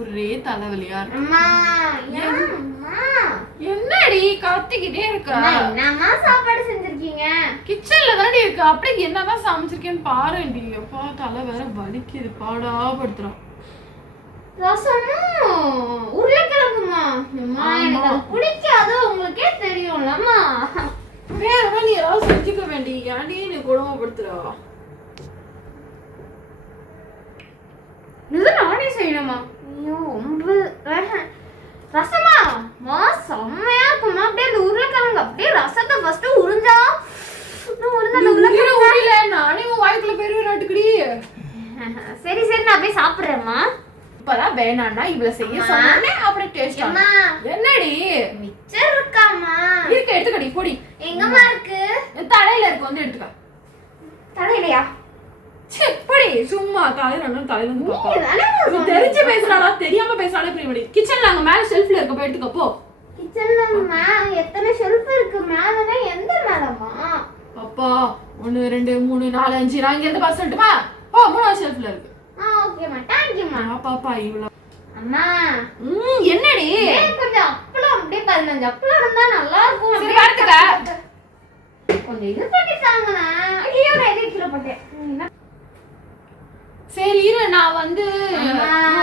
ஒரே தலைவலியா இருக்கு. அம்மா அம்மா என்னடி கத்திக்கிட்டே இருக்க? என்னம்மா சாப்பாடு செஞ்சிருக்கீங்க? கிச்சன்ல தானடி இருக்கு. அப்படியே என்னதான் சமைச்சிருக்கேன்னு பாருடி. அப்பா தலை வேற வலிக்குது, பாடா படுத்துறோம். ரசமும் உருளைக்கிழங்குமா? அம்மா எனக்கு அது பிடிக்காது, உங்களுக்கே தெரியும்லம்மா. வேற நீ ஏதாவது செஞ்சுக்க வேண்டி, ஏன்டி நீ கொடுமைப்படுத்துறா? இது நானே செய்யணுமா? ஐயோ ரசமா மா செம்மையா இருக்குமா? அப்படியே அந்த உருளைக்கிழங்கு அப்படியே ரசத்தை ஃபர்ஸ்ட் உறிஞ்சா நானே உன் வாய்க்குள்ள பெரிய நாட்டுக்குடி. சரி சரி நான் போய் சாப்பிடுறேம்மா. இப்பதான் வேணான்னா இவ்வளவு செய்ய சொன்னே அப்புறம் டேஸ்ட். என்னடி மிச்சர் இருக்காமா? இருக்க எடுத்துக்கடி பொடி. எங்கம்மா இருக்கு? தலையில இருக்கு, வந்து எடுத்துக்க. தலையிலையா? செப்படி சும்மா தலையில வந்து பாப்பா. தெரிஞ்சு பேசுறாளா தெரியாம பேசுறாளே பிரிமடி. கிச்சன்ல அங்க மேல ஷெல்ஃப்ல இருக்க, போய் எடுத்துக்க போ. கிச்சன்ல எத்தனை ஷெல்ஃப் இருக்கு? மேலனா எந்த மேலமா? அப்பா 1 2 3 4 5 நான் இங்க இருந்து பாஸ் சொல்லட்டுமா? ஓ மூணாவது ஷெல்ஃப்ல இருக்கு. ஓகேமா, थैंक யூ மா. பாப்பா இவ்வளவு. அம்மா என்னடி கொஞ்சம் அப்பளம் அப்படியே 15 அப்பளம் இருந்தா நல்லா இருக்கும். சரி வரதுக்க கொஞ்சம் இது பண்ணி தாங்கனா. ஐயோ நான் எதை கிலோ போட்டேன். சரி இரு, நான் வந்து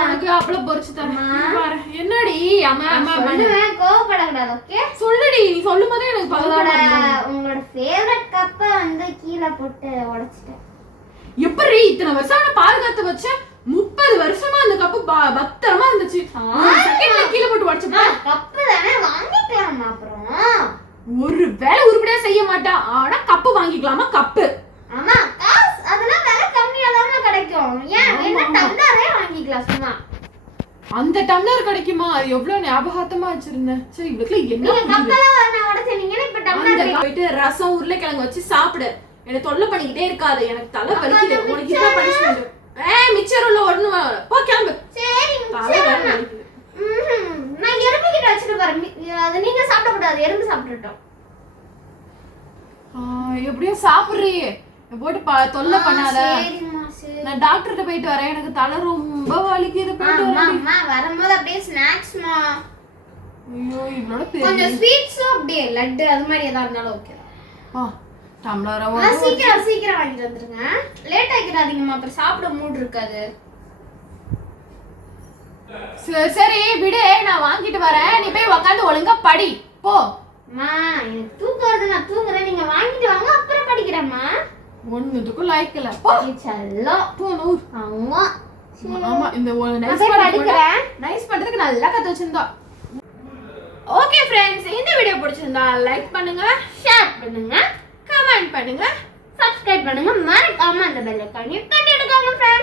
உனக்கு அப்பளம் பொரிச்சு தரேன். பாரு என்னடி அம்மா அம்மா சொல்லுவேன், கோவப்படக்கூடாது. ஓகே சொல்லுடி. நீ சொல்லும்போதே எனக்கு உங்களோட ஃபேவரட் கப்ப வந்து கீழே போட்டு உடைச்சிட்டேன். எப்படி இத்தனை வருஷம் நான் பாதுகாத்து வச்சேன்? 30 வருஷமா அந்த கப்பு பத்திரமா இருந்துச்சு. கீழே போட்டு உடைச்சப்ப கப்பு தானே வாங்கிக்கலாமா? அப்புறம் ஒரு வேலை உருப்படியா செய்ய மாட்டா, ஆனா கப்பு வாங்கிக்கலாமா? கப்பு ஆமா காசு அதெல்லாம் விலை கம்மியா தான் கிடைக்கும். ஏன் என்ன டம்ளரே வாங்கிக்கலாம் சும்மா. அந்த டம்ளர் கிடைக்குமா? அது எவ்வளவு ஞாபகார்த்தமா வச்சிருந்தேன். சரி இவளுக்கு என்ன கப்பல நான் உடைச்சீங்கன்னா இப்ப டம்ளர் போயிட்டு ரசம் உருளைக்கிழங்கு வச்சு சாப்பிடு. என்ன தொல்லை பண்ணிக்கிட்டே இருக்காது, எனக்கு தலை வலிக்குது. உனக்கு என்ன பனிஷ்மென்ட்? மிச்சர் உள்ள ஒண்ணு போ கிளம்பு. சரி நான் எறும்பு கிட்ட வச்சிட்டு வரேன். அது நீங்க சாப்பிட கூடாது, எறும்பு சாப்பிட்டுட்டோம். எப்படியோ சாப்பிடுறியே, போட்டு தொல்லை பண்ணாத. சரிம்மா சரி. நான் டாக்டர்கிட்ட போயிட்டு வரேன், எனக்கு தலை ரொம்ப வலிக்குது. அம்மா வரும்போது அப்படியே ஸ்நாக்ஸ்மா. ஐயோ இவளோட கொஞ்சம் ஸ்வீட்ஸ் அப்படியே லட்டு அது மாதிரி ஏதா இருந்தாலும் ஓகே. டம்ளரா சீக்கிரம் சீக்கிரம் வாங்கிட்டு வந்துருங்க. லேட் ஆகிடாதீங்கம்மா, அப்புறம் சாப்பிட மூட் இருக்காது. சரி விடு, நான் வாங்கிட்டு வரேன். நீ போய் உட்காந்து ஒழுங்கா படி போ. அம்மா எனக்கு தூக்கம் வருது, நான் தூங்குறேன். நீங்க வாங்கிட்டு வாங்க, அப்புறம் படிக்கிறேம்மா. ஒண்ணுத்துக்கும் லைக்கல போ. செல்லம் போ நூர். ஆமா ஆமா இந்த நைஸ் பண்றதுக்கு நல்லா கத்து வச்சிருந்தா. ஓகே फ्रेंड्स, இந்த வீடியோ பிடிச்சிருந்தா லைக் பண்ணுங்க, ஷேர் பண்ணுங்க, கமெண்ட் பண்ணுங்க, சப்ஸ்கிரைப் பண்ணுங்க. மறக்காம அந்த பெல் ஐகானை தட்டி எடுங்க फ्रेंड्स.